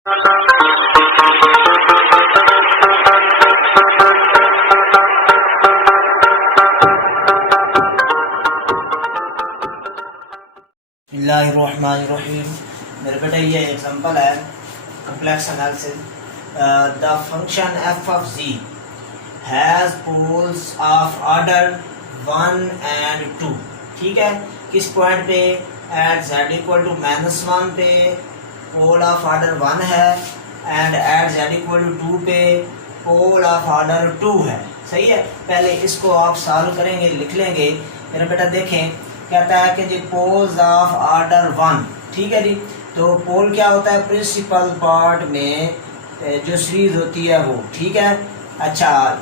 बिस्मिल्लाहिर्रहमानिर्रहीम। मेरे बेटा ये एग्जांपल है complex analysis. The function f of z has poles of order 1 and 2। ठीक है, किस पॉइंट पे? एट z इक्वल टू -1 पे पोल ऑफ ऑर्डर 1 है and at z equal to 2 पे पोल ऑफ ऑर्डर 2 है। सही है, पहले इसको आप सॉल्व करेंगे, लिख लेंगे। मेरा बेटा देखें, कहता है कि जी पोल्स ऑफ ऑर्डर 1। ठीक है जी, तो पोल क्या होता है? प्रिंसिपल पार्ट में जो सीरीज होती है वो। ठीक है, अच्छा,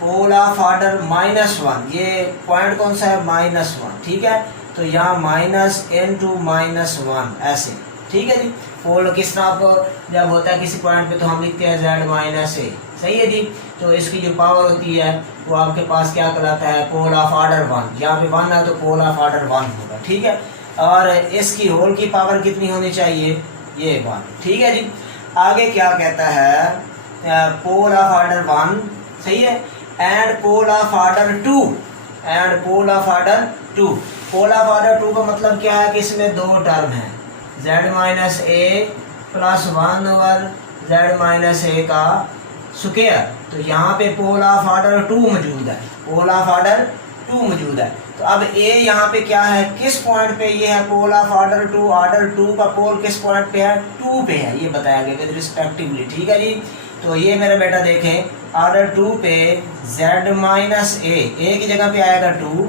पोल ऑफ ऑर्डर -1, ये पॉइंट कौन सा है? -1। ठीक है, तो यहाँ -n/-1 ऐसे। ठीक है जी, पोल किस तरह आपको जब होता है किसी पॉइंट पे तो हम लिखते हैं z-a। सही है जी, तो इसकी जो पावर होती है वो आपके पास क्या कहलाता है? Pole of order 1। यहाँ पे 1 है तो पोल ऑफ ऑर्डर 1 होगा। ठीक है, और इसकी होल की पावर कितनी होनी चाहिए? ये 1। ठीक है जी, आगे क्या कहता है? पोल ऑफ ऑर्डर 1, सही है, and pole of order 2, and pole of order 2। Pole of order 2 का मतलब क्या है कि इसमें दो टर्म है, z-a प्लस 1/z-a का स्क्वायर। तो यहाँ पे पोल ऑफ ऑर्डर 2 मौजूद है, पोल ऑफ ऑर्डर 2 मौजूद है। तो अब a यहाँ पे क्या है? किस पॉइंट पे ये है? Pole of order 2। ऑर्डर 2 का पोल किस पॉइंट पे है? 2 पे है, ये बताया गया विद रिस्पेक्टिवली। ठीक है जी, तो ये मेरा बेटा देखें, ऑर्डर 2 पे z-a की जगह पे आएगा 2,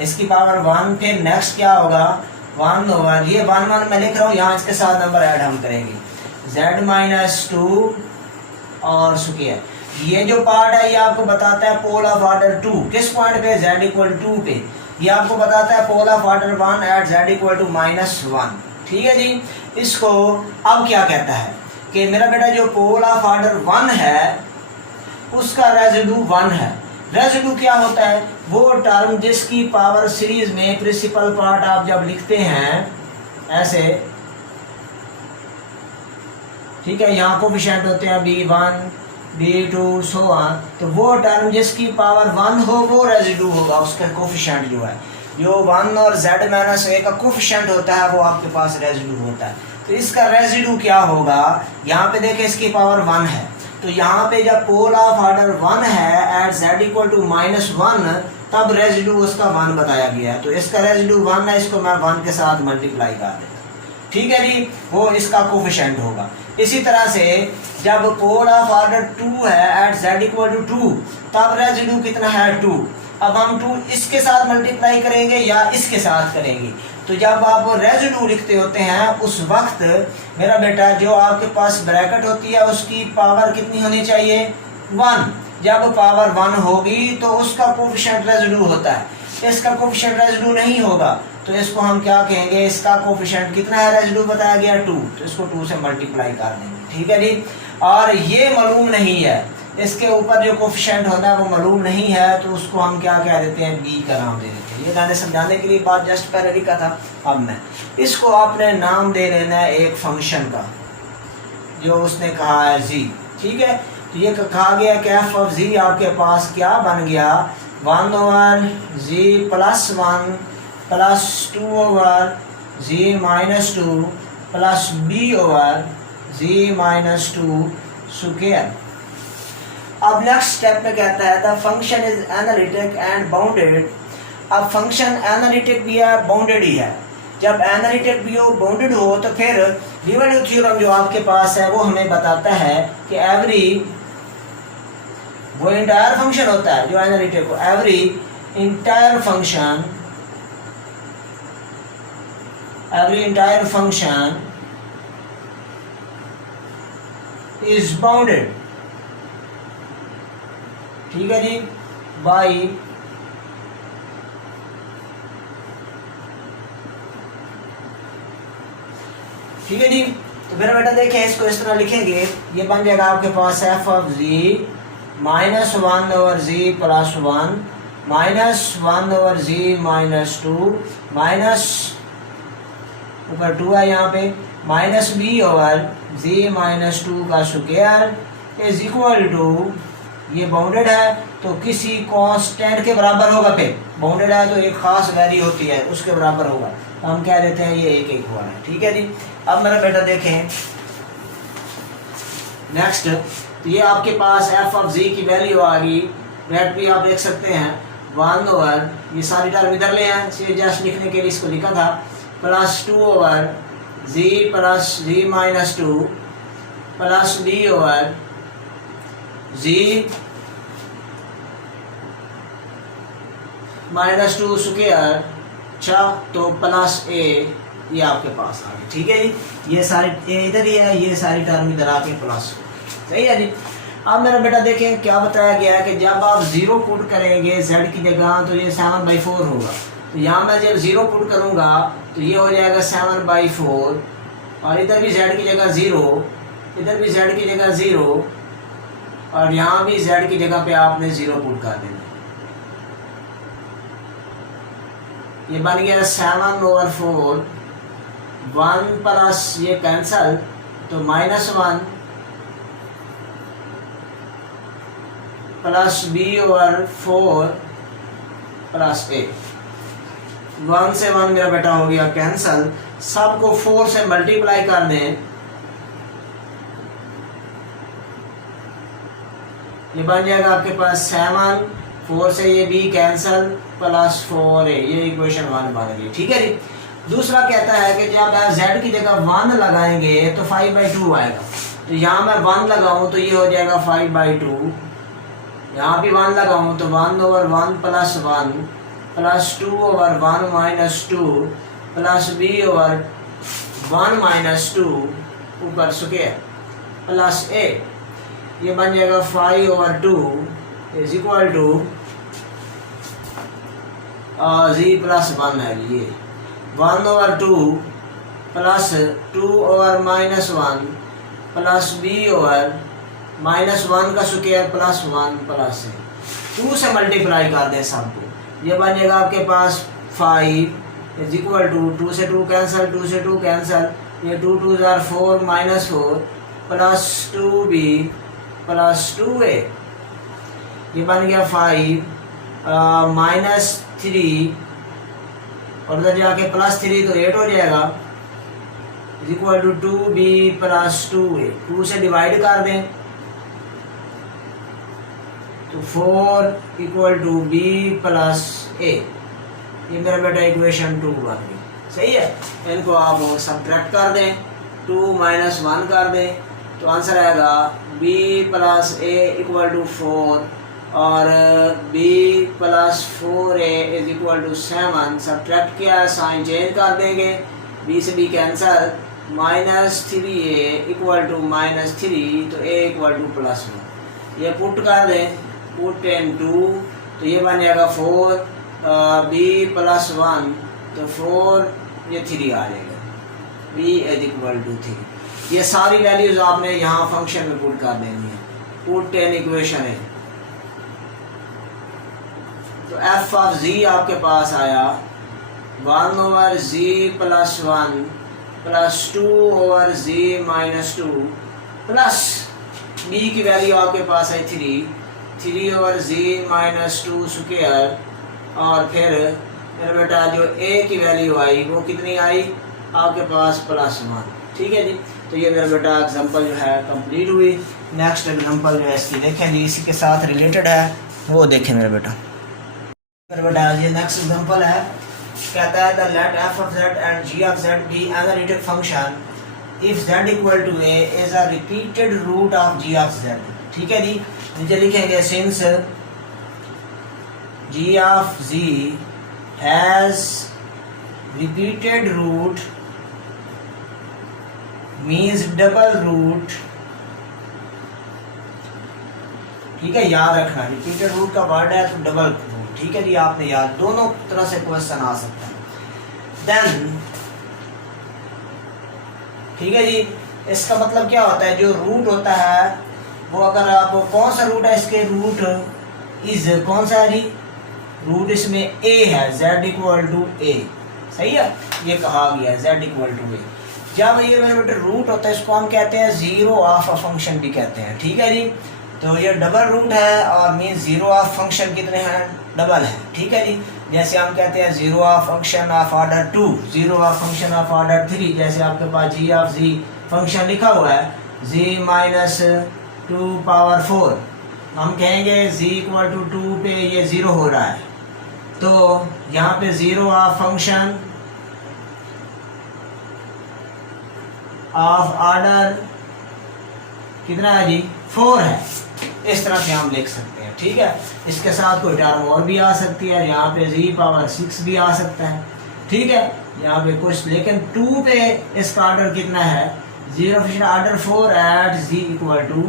इसकी पावर 1, फिर नेक्स्ट क्या होगा? 1 होगा। ये 1 मैं लिख रहा हूँ, यहाँ इसके साथ नंबर ऐड हम करेंगे, z-2 और स्क्वायर। ये जो पार्ट है ये आपको बताता है पोल ऑफ ऑर्डर 2 किस पॉइंट पे? z इक्वल 2 पे। ये आपको बताता है pole of order 1 at z equal to -1। ठीक है जी, इसको अब क्या कहता है कि मेरा बेटा जो पोल ऑफ ऑर्डर 1 है उसका रेजिड्यू 1 है। रेजिड्यू क्या होता है? वो टर्म जिसकी पावर सीरीज में प्रिंसिपल पार्ट आप जब लिखते हैं ऐसे, ठीक है, यहाँ कोफिशिएंट होते हैं b1 b2 सो ऑन, तो वो टर्म जिसकी पावर 1 हो वो रेजिड्यू होगा, उसका कोफिशिएंट जो है, जो 1 और z-a का कोफिशिएंट होता है वो आपके पास रेजिड्यू होता है। तो इसका रेजिड्यू क्या होगा? यहाँ पे देखें, इसकी पावर 1 है, तो यहाँ पे जब पोल ऑफ ऑर्डर 1 है एट z इक्वल टू -1 तब रेजिड्यू उसका 1 बताया गया है। तो इसका रेजिड्यू 1 है, इसको मैं 1 के साथ मल्टीप्लाई कर देता हूँ। ठीक है जी, वो इसका कोफिशिएंट होगा। इसी तरह से जब पोल ऑफ ऑर्डर 2 है एट z इक्वल टू 2 तब रेजिड्यू कितना है? 2। अब हम 2 इसके साथ मल्टीप्लाई करेंगे या इसके साथ करेंगे? तो जब आप रेजिड्यू लिखते होते हैं उस वक्त मेरा बेटा जो आपके पास ब्रैकेट होती है उसकी पावर कितनी होनी चाहिए? 1। जब पावर 1 होगी तो उसका कोफिशिएंट रेजिड्यू होता है, इसका कोफिशिएंट रेजिड्यू नहीं होगा तो इसको हम क्या कहेंगे? इसका कोफिशिएंट कितना है? रेजिड्यू बताया गया 2, तो इसको 2 से मल्टीप्लाई कर देंगे। ठीक है जी, और ये मालूम नहीं है, इसके ऊपर जो कोफिशिएंट होता है वो मालूम नहीं है, तो उसको हम क्या कह देते हैं? b का नाम दे देते हैं। ये मैंने समझाने के लिए बात जस्ट पहले लिखा था। अब मैं इसको आपने नाम दे देना है एक फंक्शन का जो उसने कहा है g। ठीक है, तो ये कहा गया कि f ऑफ g आपके पास क्या बन गया? 1/g plus 1 plus 2/g-2 plus b/g-2 square. अब नेक्स्ट स्टेप में कहता है the function is analytic and bounded. अब फंक्शन एनालिटिक भी है, बाउंडेड ही है। जब एनालिटिक भी हो, बाउंडेड हो, तो फिर रिलेटिव थ्योरम जो आपके पास है वो हमें बताता है कि एवरी, वो इंटायर फंक्शन होता है जो एनालिटिक हो, every entire function is bounded. ठीक है जी, बाई ठीक है जी, तो मेरा बेटा देखें, इसको इस तरह लिखेंगे, ये बन जाएगा आपके पास f of g -1/g plus 1 -1/g -2 minus ऊपर 2 है यहाँ पे माइनस बी ओवर जी माइनस 2 का स्क्वायर इज इक्वल टू, ये बाउंडेड है तो किसी कांस्टेंट के बराबर होगा। पे बाउंडेड है तो एक खास वैल्यू होती है उसके बराबर होगा, तो हम कह देते हैं ये एक एक हुआ है। ठीक है जी। अब मेरा बेटा देखें नेक्स्ट, तो ये आपके पास एफ ऑफ जी की वैल्यू आ गई, रेट भी आप देख सकते हैं 1 ओवर, ये सारी टर्म इधर ले हैं, इसलिए जस्ट लिखने के लिए इसको लिखा था, प्लस 2 ओवर जी प्लस जी माइनस 2 प्लस बी ओवर जी माइनस 2 स्क्वायर, अच्छा तो प्लस ए, ये आपके पास आ गई। ठीक है जी, ये सारी ए इधर ही है, ये सारी टर्म इधर आके प्लस, सही है जी। अब मेरा बेटा देखें क्या बताया गया है कि जब आप 0 पुट करेंगे z की जगह तो ये 7/4 होगा, तो यहाँ मैं जब 0 पुट करूँगा तो ये हो जाएगा 7/4, और इधर भी z की जगह 0, इधर भी z की जगह 0, और यहाँ भी z की जगह पे आपने 0 पुट कर देना। ये बन गया 7/4, 1 प्लस ये कैंसल तो -1 प्लस b/4 प्लस a, 1 से 1 मेरा बेटा हो गया कैंसल, सबको 4 से मल्टीप्लाई कर दें, ये बन जाएगा आपके पास 7, 4 से ये b कैंसल प्लस 4a, ये इक्वेशन 1 बन गई। ठीक है जी। दूसरा कहता है कि जब आप z की जगह 1 लगाएंगे तो 5/2 आएगा, तो यहाँ मैं 1 लगाऊं तो ये हो जाएगा 5/2, यहाँ भी 1 लगाऊं तो 1/1 plus 1 plus 2/1 minus 2 plus b/1 minus 2 ऊपर स्क्वायर प्लस a, ये बन जाएगा 5/2 is equal to z plus 1 है, ये 1/2 प्लस 2/-1 प्लस b/-1 का स्क्वायर प्लस 1 प्लस 2 से मल्टीप्लाई कर दें सबको, ये बन जाएगा आपके पास 5 इज इक्वल टू 2 से 2 कैंसल, 2 से 2 कैंसल, ये 2 2 4 -4 प्लस 2b प्लस 2a, ये बन गया 5 -3 और उधर जाके +3 तो 8 हो जाएगा is equal to 2b plus 2a, 2 से डिवाइड कर दें तो 4 equal to b plus a, ये मेरा बेटा इक्वेशन 2 बन गई। सही है, इनको आप सब्ट्रैक्ट कर दें, 2 - 1 कर दें तो आंसर आएगा b plus a equal to 4 और b plus 4a is equal to 7। Subtract किया है, साइन चेंज कर देंगे, b से b cancel, -3a equal to -3 तो a इक्वल टू +1, ये पुट कर दें, पुट इन 2 तो ये बन जाएगा 4 b प्लस 1 तो 4 ये 3 आ जाएगा, b इज इक्वल टू 3। ये सारी वैल्यूज आपने यहाँ फंक्शन में पुट कर देनी है, पुट इन इक्वेशन है। तो एफ ऑफ जी आपके पास आया 1/z plus 1 plus 2/z minus 2 plus b की वैल्यू आपके पास है 3/z माइनस 2 स्क्वायर, और फिर मेरा बेटा जो a की वैल्यू आई वो कितनी आई आपके पास +1। ठीक है जी, तो ये मेरा बेटा एग्जांपल जो है कंप्लीट हुई। नेक्स्ट एग्जांपल जो है इसकी देखें जी, इसी के साथ रिलेटेड है वो देखें मेरा बेटा। ये नेक्स्ट एग्जांपल है, कहता है the let f of z and g of z be analytic function if z equal to a is a repeated root of g of z। ठीक है जी, नीचे लिखेंगे since g of z has repeated root means double root। ठीक है, याद रखना repeated root का word है तो डबल रूट। ठीक है जी, आपने याद, दोनों तरह से क्वेश्चन आ सकता है। देन ठीक है जी, इसका मतलब क्या होता है, जो रूट होता है वो अगर आप कौन सा रूट है इसके, रूट इज कौन सा है जी, रूट इसमें a है, z इक्वल टू a। सही है, ये कहा गया है z इक्वल टू a। जब ये मेरे बेटे रूट होता है इसको हम कहते हैं जीरो ऑफ अ फंक्शन भी कहते हैं, ठीक है जी। तो ये डबल रूट है और मीन जीरो ऑफ फंक्शन कितने हैं, डबल है, ठीक है जी। जैसे हम कहते हैं zero of function of order 2, zero of function of order 3, जैसे आपके पास जी ऑफ जी फंक्शन लिखा हुआ है जी माइनस 2 पावर 4, हम कहेंगे जी इक्वल टू 2 पे ये जीरो हो रहा है, तो यहाँ पे zero of function of order कितना है जी, 4 है। इस तरह से हम लिख सकते हैं, ठीक है। इसके साथ कोई टर्म और भी आ सकती है, यहाँ पे जी पावर 6 भी आ सकता है, ठीक है। यहाँ पे कुछ, लेकिन 2 पे इसका ऑर्डर कितना है, zero order 4 at ji equal to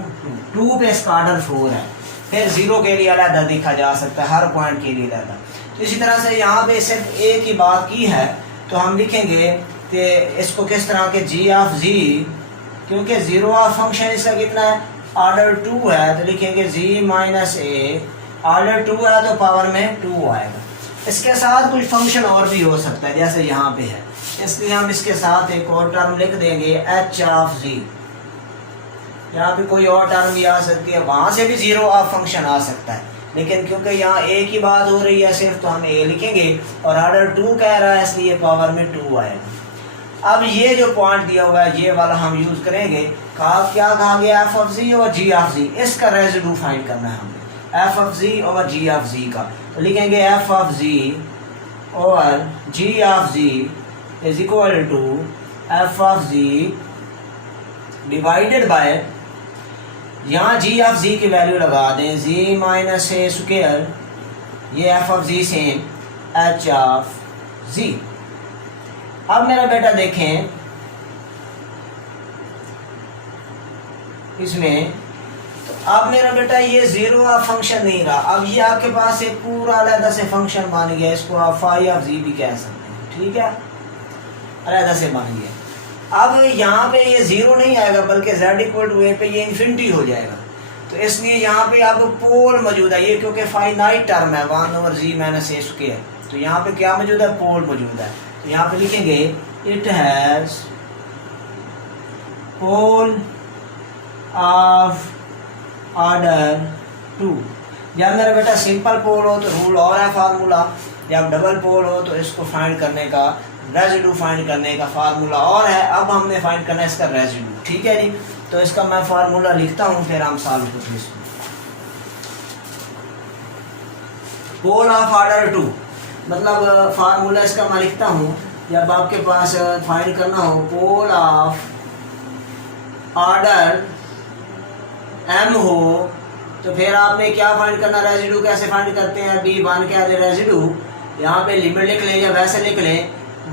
2 पे इसका ऑर्डर 4 है। फिर जीरो के लिए अलग लिखा जा सकता है, हर पॉइंट के लिए अलग। तो इसी तरह से यहाँ पे सिर्फ एक ही बात की है, तो हम लिखेंगे कि इसको किस तरह के जी ऑफ जी, क्योंकि जीरो ऑफ फंक्शन इसका कितना है, ऑर्डर 2 है, तो लिखेंगे जी माइनस ए, ऑर्डर 2 है तो पावर में 2 आएगा। इसके साथ कुछ फंक्शन और भी हो सकता है, जैसे यहाँ पे है, इसलिए हम इसके साथ एक और टर्म लिख देंगे एच ऑफ जी। यहाँ पे कोई और टर्म भी आ सकती है, वहां से भी जीरो ऑफ फंक्शन आ सकता है, लेकिन क्योंकि यहाँ एक ही बात हो रही है सिर्फ, तो हम ए लिखेंगे और ऑर्डर 2 कह रहा है इसलिए पावर में 2 आएगा। अब ये जो पॉइंट दिया हुआ है ये वाला हम यूज करेंगे, क्या कहा गया, एफ ऑफ जी और जी ऑफ जी, इसका रेजिड्यू फाइंड करना है हमें, एफ ऑफ जी और जी ऑफ जी का। तो लिखेंगे एफ ऑफ जी और G of G is equal to F of G divided by, यहाँ जी ऑफ जी की वैल्यू लगा दें जी माइनस ए स्क्वायर, ये F of ji same H of जी। अब मेरा बेटा देखें इसमें, तो अब मेरा बेटा ये जीरो ऑफ फंक्शन नहीं रहा, अब ये आपके पास एक पूरा अलग से फंक्शन बन गया, इसको आप फाई ऑफ जी भी कह सकते हैं, ठीक है, अलग से बन गया। अब यहाँ पे ये जीरो नहीं आएगा बल्कि z इक्वल टू ए पे ये इन्फिनिटी हो जाएगा, तो इसलिए यहाँ पे आपको पोल मौजूद है, ये क्योंकि फाइनाइट टर्म है 1 ओवर जी माइनस ए स्क्वायर, तो यहाँ पे क्या मौजूद है, पोल मौजूद है। तो यहाँ पे लिखेंगे it has pole of order 2। जब मेरा बेटा सिंपल पोल हो तो रूल और है फार्मूला, जब डबल पोल हो तो इसको फाइंड करने का, रेजिड्यू फाइंड करने का फार्मूला और है। अब हमने फाइंड करना है इसका रेजिड्यू, ठीक है जी। तो इसका मैं फार्मूला लिखता हूँ, फिर हम सॉल्व करते हैं इसको। पोल ऑफ ऑर्डर 2 मतलब फार्मूला इसका मैं लिखता हूँ, जब आपके पास फाइंड करना हो पोल ऑफ ऑर्डर m हो, तो फिर आपने क्या फाइंड करना, रेजिड्यू कैसे फाइंड करते हैं, b1 क्या है रेजिड्यू, यहाँ पे लिमिट लिख लें या वैसे लिख लें,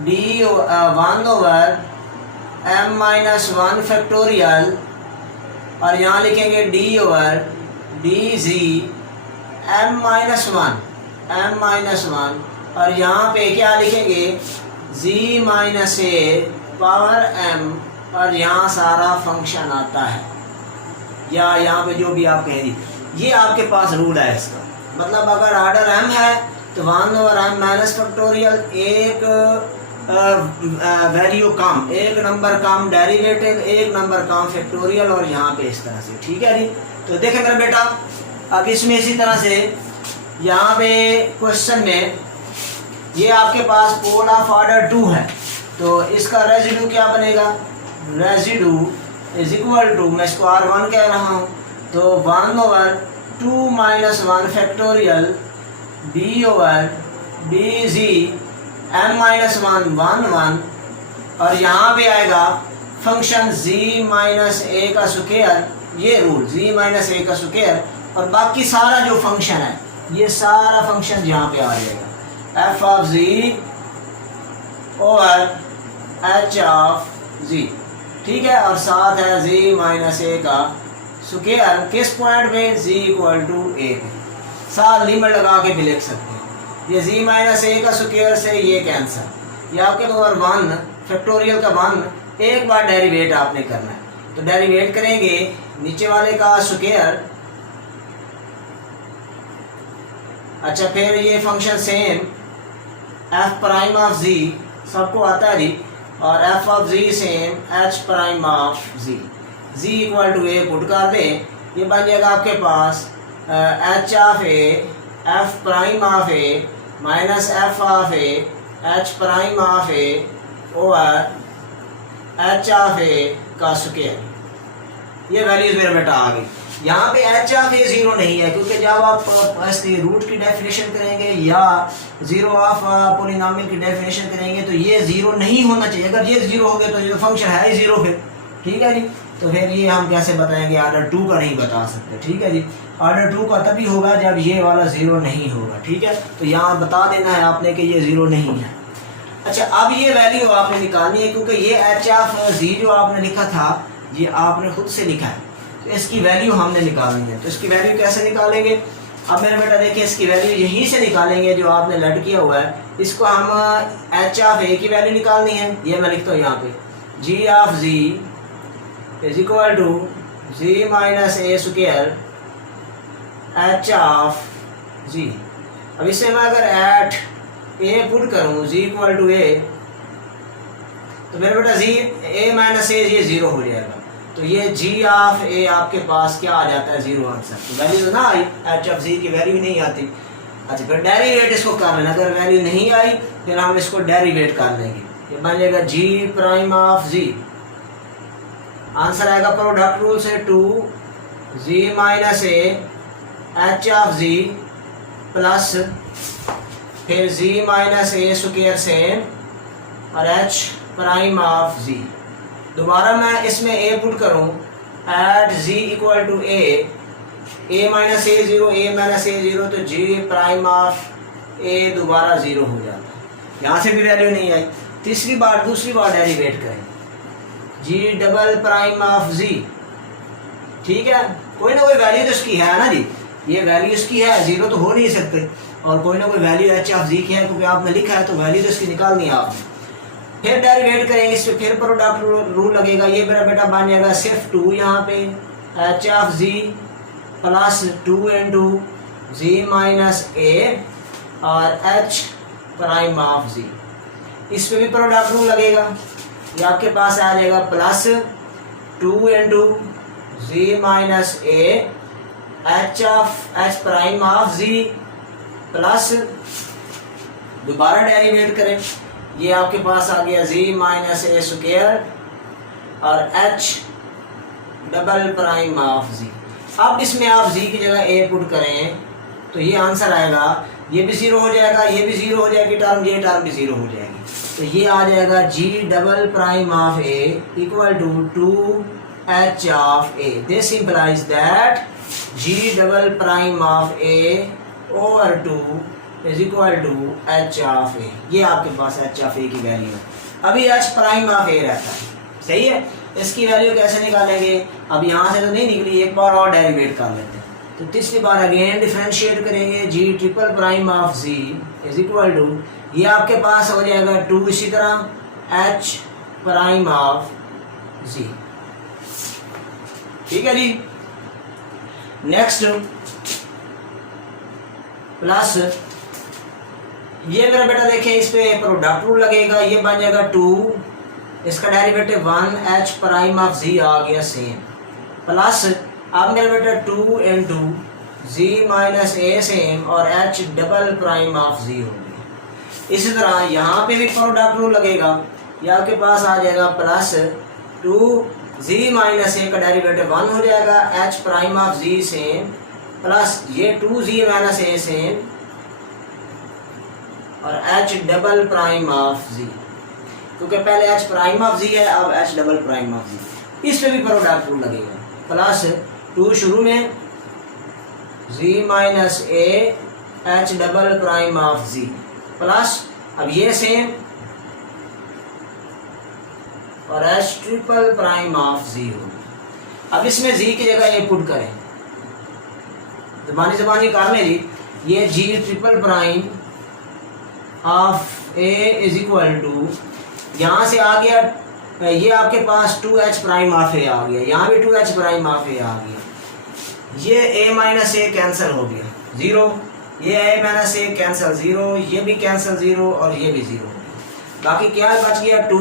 b1 over m minus 1 factorial, और यहाँ लिखेंगे d over dz m minus 1 और यहाँ पे क्या लिखेंगे z माइनस ए पावर m, और यहाँ सारा फंक्शन आता है, या यहाँ पे जो भी आप कह दी, ये आपके पास रूल है इसका। मतलब अगर ऑर्डर m है तो 1 ओवर m माइनस फैक्टोरियल, एक वैल्यू कम, एक नंबर कम डेरिवेटिव, एक नंबर कम फैक्टोरियल, और यहाँ पे इस तरह से, ठीक है जी। तो देखें मेरा बेटा, अब इसमें इसी तरह से यहाँ पे क्वेश्चन में ये आपके पास पोल ऑफ ऑर्डर 2 है, तो इसका रेजिड्यू क्या बनेगा, रेजिड्यू इज इक्वल टू, मैं इसको R1 कह रहा हूँ, तो 1 over 2 minus 1 factorial b over dz m minus 1 और यहाँ पे आएगा फंक्शन z माइनस ए का स्क्वायर, ये रूल z माइनस ए का स्क्वायर, और बाकी सारा जो फंक्शन है ये सारा फंक्शन यहाँ पे आ जाएगा, f of z over h of z, ठीक है, और साथ है z माइनस ए का स्क्वायर, किस पॉइंट पे, z इक्वल टू ए पे, साथ लिमिट लगा के भी लिख सकते हैं। ये z माइनस ए का स्क्वायर से ये कैंसर, ये आपके पावर 1 फैक्टोरियल का 1, एक बार डेरिवेट आपने करना है, तो डेरिवेट करेंगे नीचे वाले का स्क्वायर, अच्छा फिर ये function same f prime of z सबको आता है जी, और F of ji same H prime of G, G equal to A put कर दे, ये बन जाएगा आपके पास H of A F prime of A minus F of A H prime of A over H of A का square. ये values मेरा बेटा आ गई। यहाँ पे एच ऑफ ए जीरो नहीं है, क्योंकि जब आप ऐसे रूट की डेफिनेशन करेंगे या जीरो ऑफ पोलिनोमियल की डेफिनेशन करेंगे तो ये जीरो नहीं होना चाहिए। अगर ये जीरो हो गया तो ये तो फंक्शन है ही जीरो फिर, ठीक है जी। तो फिर ये हम कैसे बताएंगे, ऑर्डर 2 का नहीं बता सकते, ठीक है जी। ऑर्डर 2 का तभी होगा जब ये वाला जीरो नहीं होगा, ठीक है। तो यहाँ बता देना है आपने कि ये जीरो नहीं है। अच्छा, अब ये वैल्यू आपने निकालनी है, क्योंकि ये एच ऑफ जी जो आपने लिखा था ये आपने खुद से लिखा है, तो इसकी वैल्यू हमने निकालनी है। तो इसकी वैल्यू कैसे निकालेंगे, अब मेरा बेटा देखिए इसकी वैल्यू यहीं से निकालेंगे जो आपने लट किया हुआ है। इसको हम एच ऑफ ए की वैल्यू निकालनी है, ये मैं लिखता हूँ यहाँ पे, G of G is equal to G minus A square H of जी। अब इससे मैं अगर एट ए पुट करूँ जी इक्वल टू ए, तो मेरा बेटा जी ए माइनस ए ये जीरो हो जाएगा। तो ये जी ऑफ ए आपके पास क्या आ जाता है, जीरो आंसर। तो वैल्यू तो ना आई, एच ऑफ जी की वैल्यू नहीं आती। अच्छा, फिर डेरिवेट इसको कर लेना, अगर वैल्यू नहीं आई फिर हम इसको डेरिवेट कर लेंगे, ये बन जाएगा G prime of G. Answer आएगा प्रोडक्ट रूल से 2 जी minus A H of ji plus फिर जी माइनस ए स्क्वायर सेम और एच प्राइम ऑफ जी। दोबारा मैं इसमें ए पुट करूं, at ji equal to A minus A zero, A minus A zero, तो G prime of ए दोबारा zero हो जाता है। यहाँ से भी वैल्यू नहीं आई। दूसरी बार डेरिवेट करें, जी डबल प्राइम ऑफ जी, ठीक है। कोई ना कोई वैल्यू तो इसकी है ना जी, ये वैल्यू इसकी है, जीरो तो हो नहीं सकते, और कोई ना कोई वैल्यू एच ऑफ जी की है, क्योंकि आपने लिखा है तो वैल्यू तो इसकी निकालनी है आपने। फिर डेरिवेट करेंगे, इस पर फिर प्रोडक्ट रूल लगेगा, ये मेरा बेटा बन जाएगा सिर्फ 2 यहाँ पे H of ji plus 2 into ji minus A और एच प्राइम ऑफ जी। इस पे भी प्रोडक्ट रूल लगेगा, ये आपके पास आ जाएगा plus 2 into ji minus A H prime of ji plus, दोबारा डेरिवेट करें, ये आपके पास आ गया जी माइनस ए स्क्वायर और एच डबल प्राइम ऑफ जी। अब इसमें आप जी की जगह ए पुट करें तो ये आंसर आएगा, ये भी जीरो हो जाएगा, ये भी जीरो हो जाएगी टर्म, ये टर्म भी जीरो हो जाएगी। तो ये आ जाएगा G double prime of A equal to 2 H of A. This implies that G double prime of A over 2 is equal to H of A. ये आपके पास एच ऑफ ए की वैल्यू है। अभी एच प्राइम ऑफ ए रहता है, सही है। इसकी वैल्यू कैसे निकालेंगे, अब यहाँ से तो नहीं निकली, एक बार और डेरिवेट कर लेते हैं। तो तीसरी बार अगेन डिफरेंशिएट करेंगे, G triple prime of G is equal to, ये आपके पास हो जाएगा 2 इसी तरह एच प्राइम ऑफ जी, ठीक है जी। नेक्स्ट प्लस, ये मेरा बेटा देखें इस पे प्रोडक्ट रूल लगेगा, ये बन जाएगा 2, इसका डेरिवेटिव 1 एच प्राइम ऑफ जी आ गया सेम, प्लस अब मेरा बेटा 2 into ji minus a same और एच डबल प्राइम ऑफ जी हो गया। इसी तरह यहाँ पे भी प्रोडक्ट रूल लगेगा, ये आपके पास आ जाएगा प्लस 2 जी माइनस ए का डेरिवेटिव 1 हो जाएगा, h prime of ji same plus ये 2 जी माइनस ए सेम और h double prime of z, क्योंकि पहले एच प्राइम ऑफ जी है, अब h double prime of z. इस पे भी प्रोडक्ट रूल लगेगा, प्लस 2 शुरू में G minus A H double prime of ji plus अब ये सेम और H triple prime of G होगी। अब इसमें जी की जगह ये पुट करें, जबानी कर लें जी, ये G triple prime of A is equal to, यहाँ से आ गया ये आपके पास 2h प्राइम ऑफ ए आ गया, यहाँ भी 2h प्राइम ऑफ ए आ गया, ये a माइनस ए कैंसिल हो गया 0, ये a माइनस ए कैंसिल 0, ये भी कैंसिल 0 और ये भी 0 हो गया। बाकी क्या बच गया 2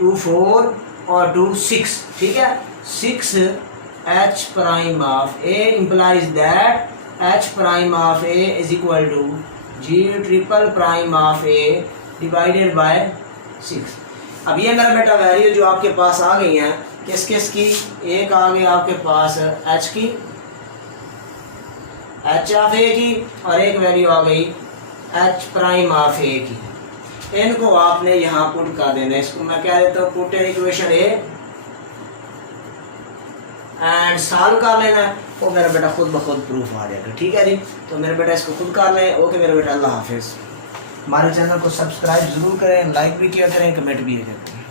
2 4 और 2 6, ठीक है। 6 h prime of a implies that h prime of a is equal to g triple prime of a divided by 6। अब ये मेरा बेटा वैल्यू जो आपके पास आ गई है किस किस की, एक आ गई आपके पास h की, h ऑफ a की, और एक वैल्यू आ गई h प्राइम ऑफ a की। इनको आपने यहाँ पुट कर देना, इसको मैं कह देता हूँ put in equation A and solve कर लेना है, वो मेरा बेटा खुद ब खुद प्रूफ आ जाएगा, ठीक है जी। तो मेरे बेटा इसको खुद कर लें। ओके मेरे बेटा, अल्लाह हाफिज़। हमारे चैनल को सब्सक्राइब ज़रूर करें, लाइक भी किया करें, कमेंट भी किया करें।